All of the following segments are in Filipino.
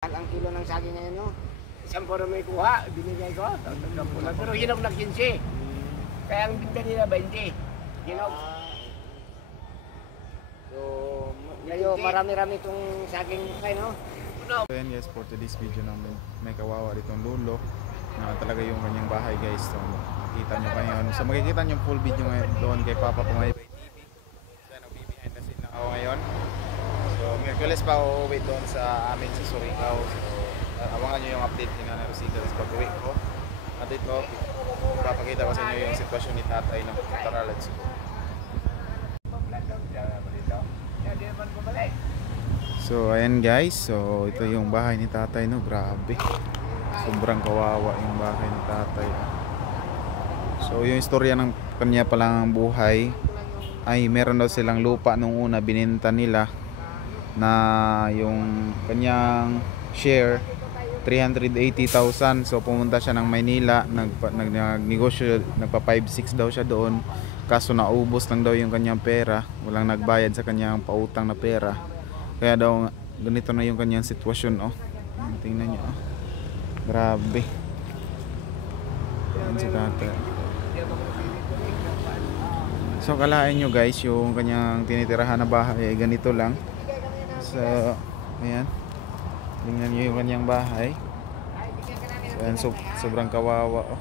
Ang kilo ng saging ngayon, no? Isang puro may kuha, binigay ko. Pero hinog na 15. Kaya ang binta nila 20. Hinog. So, ngayon marami-rami itong saging kayo, no? So yan guys, for today's video namin, may kawawa ditong lulo na talaga yung kanyang bahay guys. So makikita nyo ngayon. So makikita nyo yung full video ngayon doon kay Papa Pumaybay TV. So yan, behind the scene na ako ngayon. So Miyerkules pa uuwi doon sa amin sa Surigao. So abangan nyo yung update ni Nanay Rosita sa pag-uwi ko. At ito, papakita ko sa inyo yung sitwasyon ni tatay ng Tara, let's go. So ayan guys, so ito yung bahay ni tatay, no, grabe. Sobrang kawawa yung bahay ni tatay. So yung istorya ng kanya palang buhay ay meron daw silang lupa nung una bininta nila na yung kanyang share 380,000. So pumunta siya ng Maynila, nagnegosyo, nagpa 5-6 daw siya doon. Kaso naubos lang daw yung kanyang pera, walang nagbayad sa kanyang pautang na pera. Kaya daw ganito na yung kanyang sitwasyon, oh. Tingnan niyo, oh. Grabe. Yan si tatay. So kalain nyo guys, yung kanyang tinitirahan na bahay ay ganito lang. So ayan, tingnan nyo yung kanyang bahay. So ayan, sobrang kawawa, oh.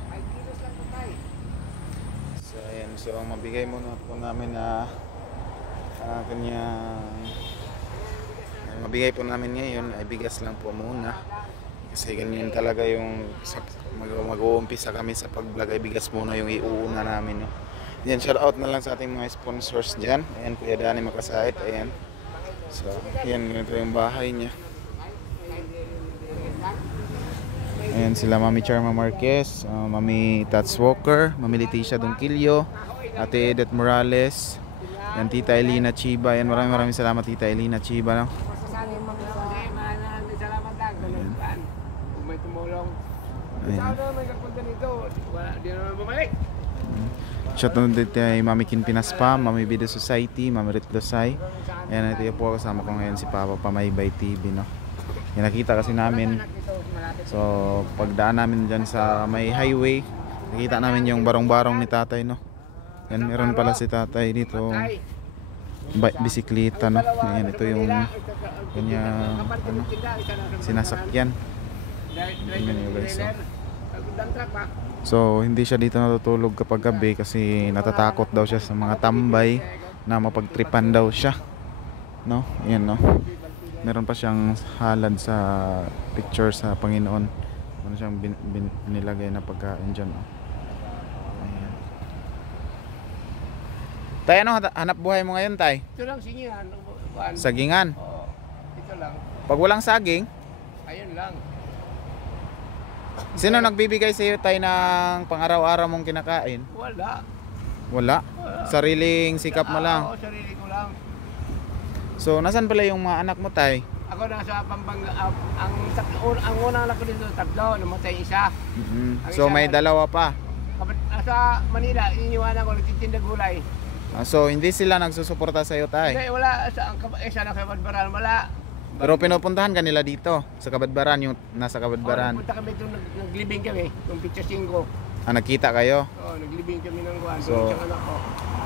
So ayan, so mabigay muna po namin na mabigay po namin ngayon ay bigas lang po muna. Kasi ganyan talaga yung mag-uumpisa kami sa pag-vlog ay bigas muna yung iuuna namin, no? Yan, shout out na lang sa ating mga sponsors dyan. Ayan, Kuya Danny Makasahit, ayan. So, ayan, ganito yung bahay niya. Ayan sila Mami Charma Marquez, Mami Tats Walker, Mami Leticia Dongkilyo, Ate Edith Morales, yan, Tita Elina Chiba. Ayan, maraming salamat Tita Elina Chiba, no? Shout out din kay Mami Kin Pinaspa, Mami Vida Society, Mami Rit Dosay. Ayan, ito po kasama ko ngayon si Papa Pumaybay TV, no? Yan, nakita kasi namin. So pagdaan namin dyan sa may highway, nakita namin yung barong-barong ni tatay, no? Yan, meron pala si tatay dito bisikleta, no? Ayan, ito yung kanyang sinasakyan. Tingnan nyo guys, oh. So hindi siya dito natutulog kapag gabi kasi natatakot daw siya sa mga tambay na mapagtripan daw siya, no? Ayan, no? Meron pa siyang halad sa picture sa Panginoon. Meron siyang binilagay na pagkain dyan, no? Ayan. Tay, ano hanap buhay mo ngayon, tay? Ito lang, singihan. Sagingan? Oo, ito lang. Pag walang saging, Ayun lang. sino nagbibigay sa iyo, tay, ng pang-araw-araw mong kinakain? Wala. Wala? Sariling sikap mo lang? Oo, sarili ko lang. So, nasan pala yung mga anak mo, tay? Ako nasa Pampanga. Ang unang anak ko dito, tatlo. Namatay isa. So, may dalawa pa? Nasa Manila, iniwanan ko, nagtitinda gulay. So, hindi sila nagsusuporta sa iyo, tay? Hindi, wala. Isa na Kabadbaran, wala. Pero pinupuntahan ka nila dito, sa Kabadbaran, yung nasa Kabadbaran? Oo, nagpunta kami doon, naglibing kami, yung Pizza 5. Nakita kayo? Oo, naglibing kami ng kuwan. So, So, anak ko.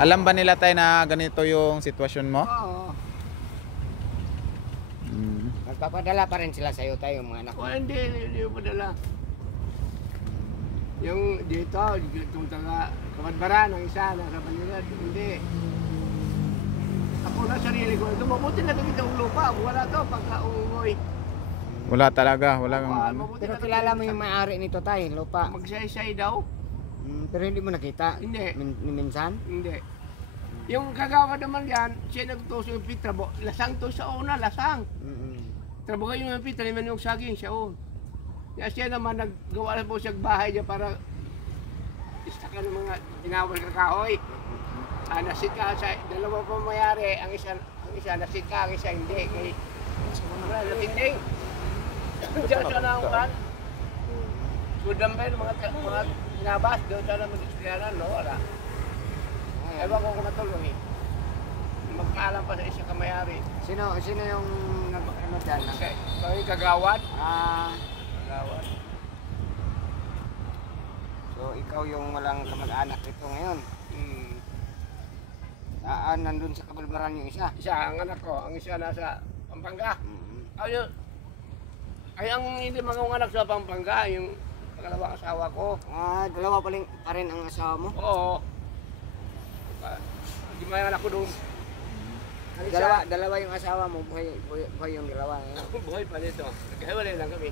alam ba nila, tay, na ganito yung sitwasyon mo? Oo. Nagpapadala pa rin sila sa iyo tayo, mga anak ko. Hindi ko padala. Yung dito, yung taga Kabadbaran, ang isa, nasa Manila, hindi. Ako na sarili ko, ito mabuti na kami itong lupa, wala to pagka-ungoy. Wala talaga, wala kang ano. Pero kilala mo yung may-ari nito tayo, lupa? Magsay-say daw. Pero hindi mo nakita? Hindi. Minsan? Hindi. Yung kagawa naman yan, siya nagtuso yung pitrabo, lasang to sa una, lasang. Trabaho yung pitra, naman yung saging siya on. Kaya siya naman naggawa na po siya bahay niya para istaka ng mga tinawal kakahoy. Nasika sa dalawa pa mayari, ang isa nasika, ang isa hindi. Kay wala na tinding. Diyan siya na ang kan. Sudam ba yung mga nabas, doon siya na mag-istriyanan, no? Wala. Ewan ko kung natuloy. magpaalam pa sa isa kamayari. Sino yung ano dyan? Yung kagawad. Kagawad. So ikaw yung walang kamag-anak dito ngayon. Nandun sa Kabalbaran yung isa? Isa, ang anak ko. Ang isa nasa Pampanga. Ay, ang hindi mga anak sa Pampanga, yung pangalawang asawa ko. Dalawa pa rin ang asawa mo? Oo. Hindi may anak ko doon. Dalawa yung asawa mo, buhay yung dalawa. Buhay pa dito. Nagkahiwalay lang kami.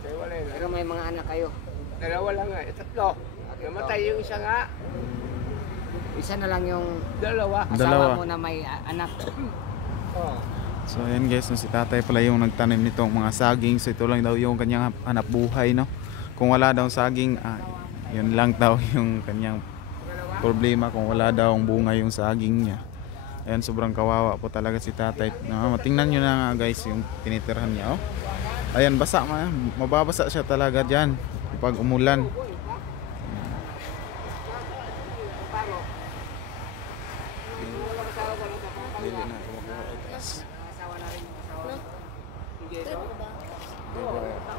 Nagkahiwalay lang. Pero may mga anak kayo? Dalawa lang nga. Tatlo. Namatay yung isa nga. Isa na lang yung asawa mo na may anak. So ayan guys, no, si tatay pala yung nagtanim nitong mga saging. So ito lang daw yung kanyang hanap buhay, no. Kung wala daw saging, yun lang daw yung kanyang problema, kung wala daw ang bunga yung saging niya. Ayan, sobrang kawawa po talaga si tatay. Tingnan nyo na nga guys yung tinitirhan niya. Oh. Ayan, basa, mababasa siya talaga dyan pag umulan.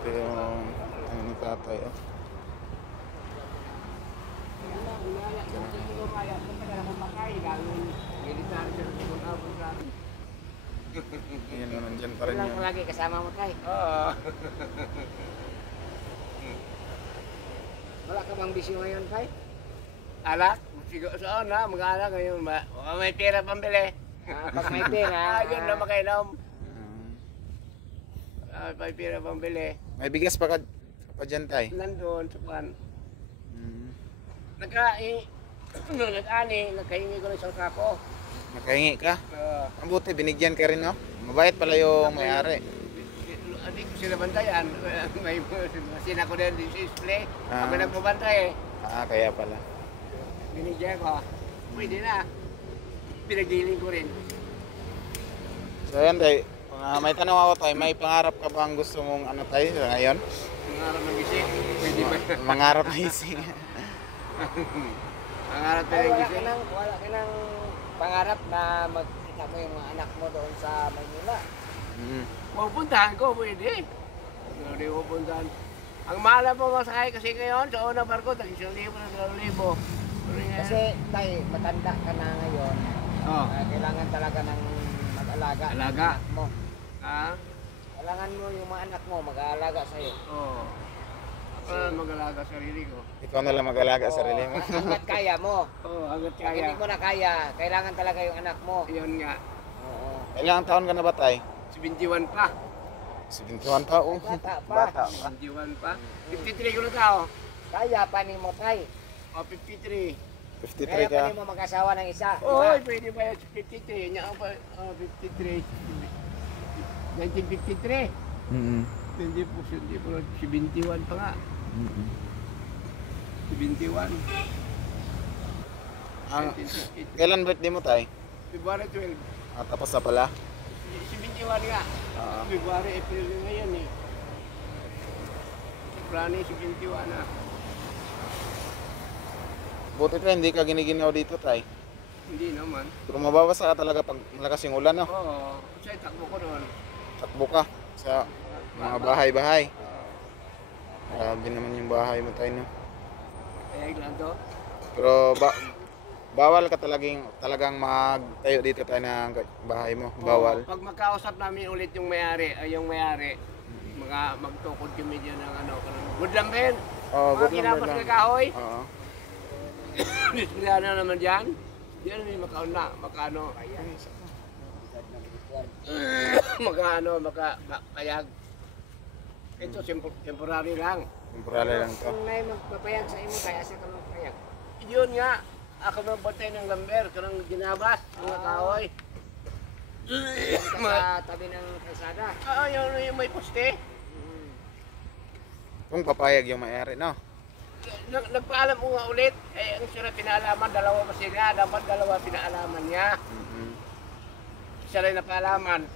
Ito yung ano tatay. Ayan na, nandyan pa rin yun. yun. Lagi kasama mo tayo. Oo. Wala ka bang bisyo ngayon tayo? Alak? Siguro saan na, mag-alak ngayon. May pera pambili. Pag may pera. Yun na makainom. May pera pambili. May bigas pa dyan tay? Nandun sa pan. Nagkahingi ko ng isang sako. Nakahingi ka? Ang buti, binigyan ka rin, no? Mabait pala yung may-ari. Hindi ko sila bantayan. May masina ko din display. Ako nagpabantay eh. Kaya pala. Binigyan ko. Pwede na. Pinagiling ko rin. So yan tay, may tanong ako tay, may pangarap ka bang gusto mong ano tay ngayon? Mangarap ng gising. Pwede ba? Mangarap ng gising. Mangarap ng gising. Wala ka ng pangarap na magkita mo yung mga anak mo doon sa Maynila. Pupuntahan ko, pwede. Hindi ko pupuntahan. Ang mahal po masakay kasi ngayon sa unang barko, tag-1,000 na 2,000. Kasi tayo, matanda ka na ngayon. Kailangan talaga ng mag-alaga. Alaga? Mo. Kailangan mo yung mga anak mo, mag-aalaga sa'yo. Oo. Ako na mag-alaga sarili ko. Ikaw na lang mag-alaga sarili mo. Hanggat kaya mo. Oo, hanggat kaya. Pag hindi mo na kaya, kailangan talaga yung anak mo. Yun nga. Oo. Ilang taon ka na ba tay? 71 pa. 71 pa, oh. Bata pa. 71 pa. 53 ko na tao. Kaya pa ni mo tay. 53. 53 kaya ka. Kaya pa mo mag-asawa ng isa. Oo, pwede ba yan? 53. Niya pa, 53. 1953. Hindi po 71 pa nga. 71. Kailan birthday mo tay? February 12. Tapos na pala? 71 nga. February, April ngayon eh. February 71 na. Buti pa hindi ka giniginaw dito tay. Hindi naman. Pero mababasa ka talaga pag malakas yung ulan, no? Oo. Kasi takbo ko doon. Takbo ka sa mga bahay-bahay. Grabe naman yung bahay mo tayo, no? Kaya lang to. Pero bawal ka talagang magtayo dito tayo ng bahay mo. Bawal. Pag magkausap namin ulit yung may-ari, magtukod kami dyan ng ano. Good lang ba yun? Oo, good lang Kinapas ka kahoy? Oo. Display na naman dyan. Diyan may makano. Makapayag. Ito, temporary lang. Temporary lang to. Kung may magpapayag sa imo, kaya sa ka magpapayag. Yun nga, ako magbantay ng lamber, kanang ginabas, mga kahoy. Sa tabi ng kalsada. Oo, yung may poste. Kung papayag yung may-ari, no? Nagpaalam ko nga ulit, ang sila pinaalaman, dalawa pa sila, dapat dalawa pinaalaman niya. Isa rin na paalaman.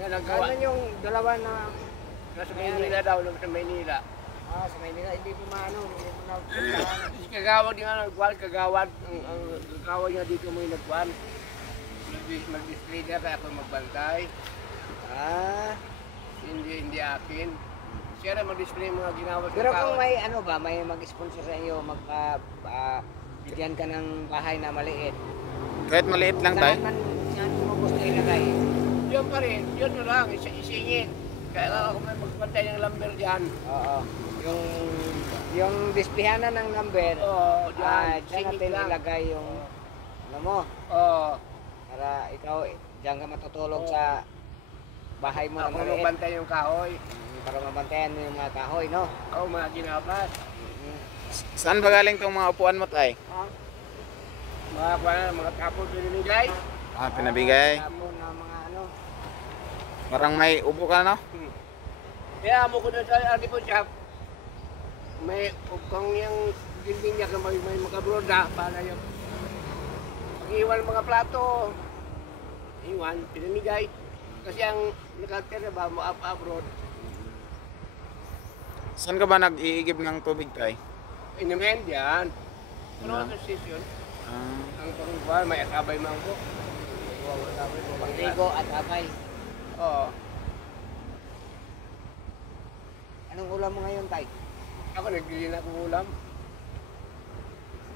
Yan, naggawa. Ano yung dalawa na nasa Maynila daw, sa Maynila. Sa Maynila, hindi mo maano, hindi mo na kagawad yung nagkuhan, kagawad. Ang kagawad niya dito mo yung nagkuhan. Mag-display niya kaya ako magbantay. Hindi akin. Siya na mag-display mga ginawad. Pero kung may ano ba, may mag-sponsor sa iyo, bigyan ka ng bahay na maliit. Kahit maliit lang tayo. Saan mo gusto ilagay? Yun pa rin, yun na lang, isingin. Kaya ako may magbantay ng lumber dyan. Oo. Yung dispihanan ng number, dyan natin ilagay yung ano mo. Oo. Para ikaw, dyan ka matutulog sa bahay mo na maliit. Ako mabantay yung kahoy. Para mabantayan mo yung mga kahoy, no? Oo, mga ginapas. Saan ba galing tong mga upuan mo, tay? Mga kapon pinibigay. Pinabigay. Kapon na mga ano. Parang may upo ka, no? Kaya mo ko na sa Artipo Shop. May kung yung dinding niya may makabroda para yung pag-iwan mga plato. Iwan, pinamigay. Kasi ang nakatira ba mo abroad. Saan ka ba nag-iigib ng tubig, tay? Inumin yan. Pero ano station? Ang pangbuwan, may akabay man ko. Pangrigo at akabay. Oo. Anong ulam mo ngayon, tay? Ako nagbili na akong ulam.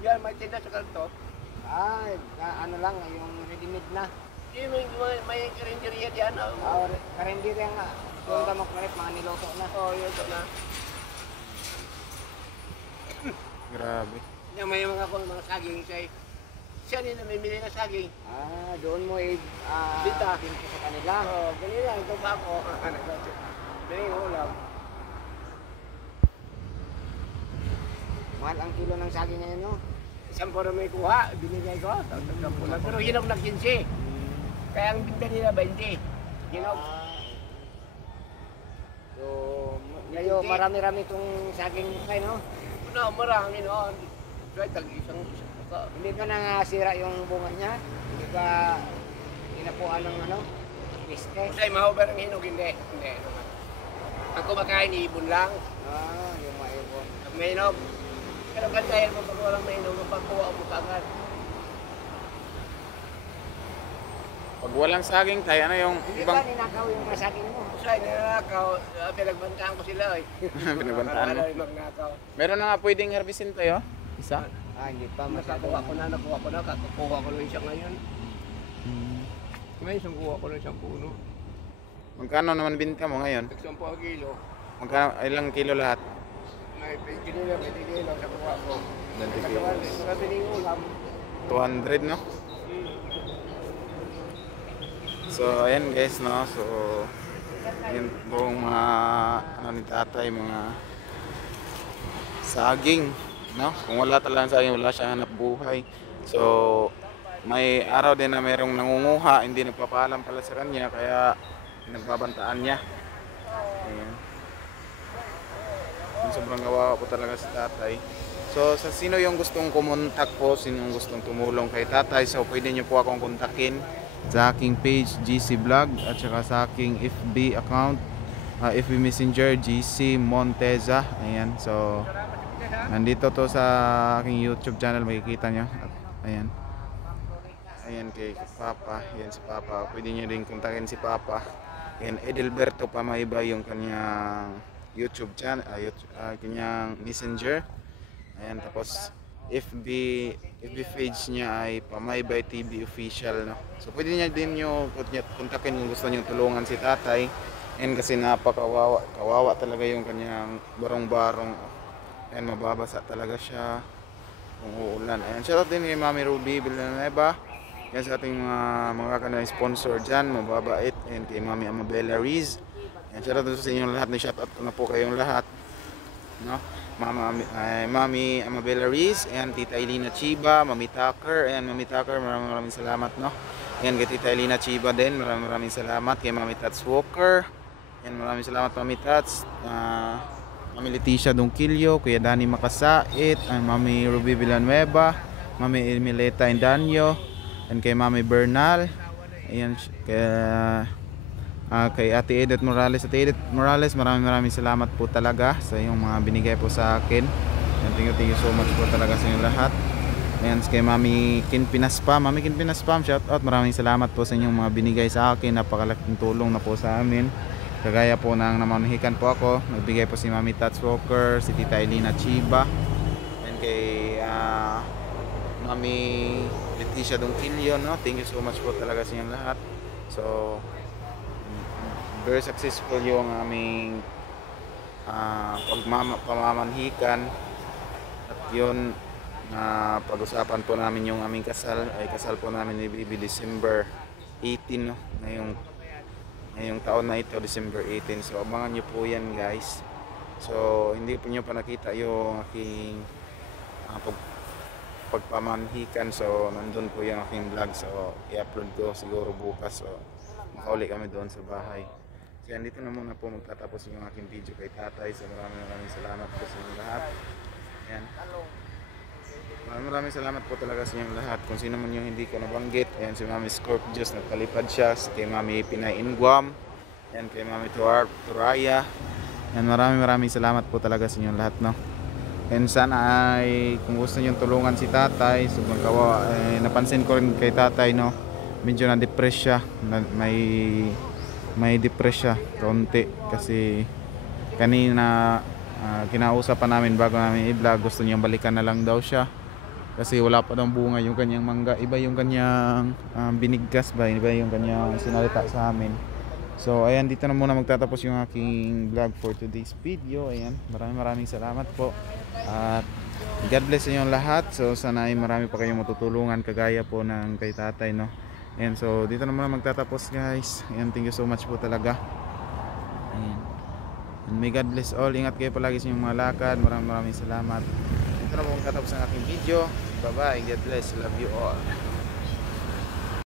Yan, may tinda sa kanto. Ano lang, yung ready-made na. May karinderya diyan. Karinderya nga. Doon ka magkarit, mga niloto na. Oo, niloto na. Grabe. Yan, may mga saging siya din namimili na saging. Doon mo binta sa kanila. Oo, ganyan. Ito ba ako? Ganyan yung ulam. Mahal ang kilo ng saging ngayon, no? Isang poro may kuha, binigay ko. Pero hinog na 15. Kaya ang binta nila 20. Hinog. So, ngayon marami-rami itong saging kayo, no? No, marami, no? Kahit isang hindi ka nangasira yung bunga niya? Hindi ka inapuan ng ano? Piste? Kasi mahober ang hinog, hindi. Hindi. Ang kumakain, ibon lang. Yung maibon. Pag may hinog, pero kantahin mo pag walang may hinog, mapagkuha mo kagad. Pag walang saging, tay, ano yung hindi ibang... Hindi ba ninakaw yung saging mo? Kasi ninakaw, pinagbantaan ko sila eh. Pinagbantaan mo? Meron na nga pwedeng harbisin tayo? Isa? Hindi pa. Nakuha ko na. Kakuha ko lang siya ngayon. Ngayon, kuha ko lang siyang puno. Magkano naman binta mo ngayon? 10 kilo. Magkano, ilang kilo lahat? May 20 kilo sa kuha ko. 20 kilo. Marami ng ulam. 200, no? So, ayan guys, no? So, yun pong mga, ano ni tatay, mga saging, no? Kung wala talagang saging, wala siya hanap buhay. So, may araw din na merong nangunguha, hindi nagpapaalam pala sa kanya, kaya nagbabantaan niya. Ayan. Sobrang kawawa po talaga si tatay. So, sa sino yung gustong kumontak po, sino yung gustong tumulong kay tatay, so pwede nyo po akong kontakin sa aking page GC Vlog at saka sa aking FB account, FB Messenger GC Monteza. Ayan, so nandito to sa aking YouTube channel, makikita nyo. At, ayan kay Papa, yan si Papa, pwede nyo rin kontakin si Papa. Ayan, Edelberto Pamayba yung kanyang YouTube channel, kanyang Messenger. Ayan, tapos FB page niya ay Pamaybay TV official, no? So pwede niya din nyo kontakin kung gusto niyo tulungan si tatay. And kasi kawawa talaga yung kanyang barong-barong. And mababasa talaga siya kung uulan. Ayan, shoutout din kay Mami Ruby Villanueva. Yan sa ating mga kanang sponsor dyan, mababait. And kay Mami Amabella Riz. Ayan, shoutout sa inyong lahat. Shoutout ko na po kayong lahat, no? Mami Amabella Riz, ayan, Tita Elina Chiba, Mami Tucker, ayan, Mami Tucker, maraming salamat, no? Ayan, kay Tita Elina Chiba din, maraming salamat. Kay Mami Tats Walker, ayan, maraming salamat Mami Tats. Mami Leticia Dungkilyo, Kuya Dani Makasait, Mami Ruby Villanueva, Mami Emileta Indanyo, and kay Mami Bernal, ayan, kay kay Ate Edith Morales. Ate Edith Morales, maraming salamat po talaga sa yung mga binigay po sa akin. And thank you so much po talaga sa inyo lahat. Ayan, kay Mami Kinpinaspam. Mami Kinpinaspam, shout out. Maraming salamat po sa inyong mga binigay sa akin. Napakalaking tulong na po sa amin. Kagaya po ng namanhikan po ako. Nagbigay po si Mami Tats Walker, si Tita Elena Chiba. And kay Mami Leticia Dongkilio, no? Thank you so much po talaga sa inyong lahat. So very successful yung aming pamamanhikan. At yun, pag-usapan po namin yung aming kasal. Ay kasal po namin ni Bibi December 18, no? Ngayong taon na ito, December 18. So abangan nyo po yan, guys. So hindi po nyo pa nakita yung aking pagpamanhikan. So nandun po yung aking vlog. So i-upload ko siguro bukas. So makauli kami doon sa bahay. So yan, dito na muna po magtatapos yung aking video kay tatay. So maraming salamat po sa inyo lahat. Yan. Maraming salamat po talaga sa inyong lahat. Kung sino man yung hindi ko nabanggit, ayan, si Mami Scorpius, nagkalipad siya. Kay Mami Pinay Inguam, ayan, kay Mami Turaya. Ayan, maraming salamat po talaga sa inyong lahat, no? And sana ay kung gusto nyo tulungan si tatay, sobrang kawawa, napansin ko rin kay tatay, no? Medyo na-depress siya, may depress siya konti kasi kanina kinausapan namin bago namin i-vlog, gusto niyang balikan na lang daw siya kasi wala pa daw bunga yung kanyang mangga, iba yung kanyang binigkas ba, iba yung kanyang sinalita sa amin. So ayan, dito na muna magtatapos yung aking vlog for today's video. Ayan, maraming salamat po at God bless sa inyong lahat. So sana ay marami pa kayong matutulungan kagaya po ng kay tatay, no? Ayan, so dito na muna magtatapos, guys. Ayan, thank you so much po talaga. Ayan. And may God bless all. Ingat kayo palagi sa inyong mga lakad. Maraming salamat. Ito na po magtatapos ng aking video. Bye bye. God bless. Love you all.